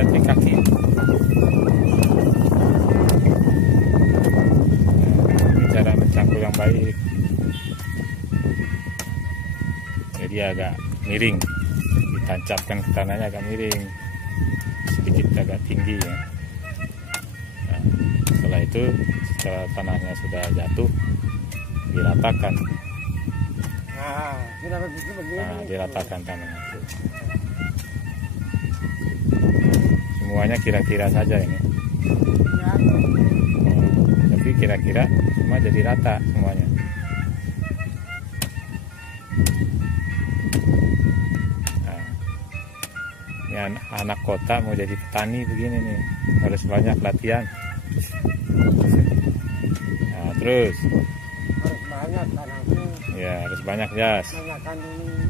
hati-hati kaki. Ini cara mencangkul yang baik. Jadi agak miring, ditancapkan ke tanahnya agak miring, sedikit agak tinggi ya. Nah, setelah itu, setelah tanahnya sudah jatuh, diratakan. Nah, diratakan tanahnya itu. Semuanya kira-kira saja ini. Tapi kira-kira semua jadi rata semuanya. Nah, ini anak kota mau jadi petani begini nih, harus banyak latihan. Nah, terus harus banyak tanahnya. ya harus banyak jas. Banyakkan ini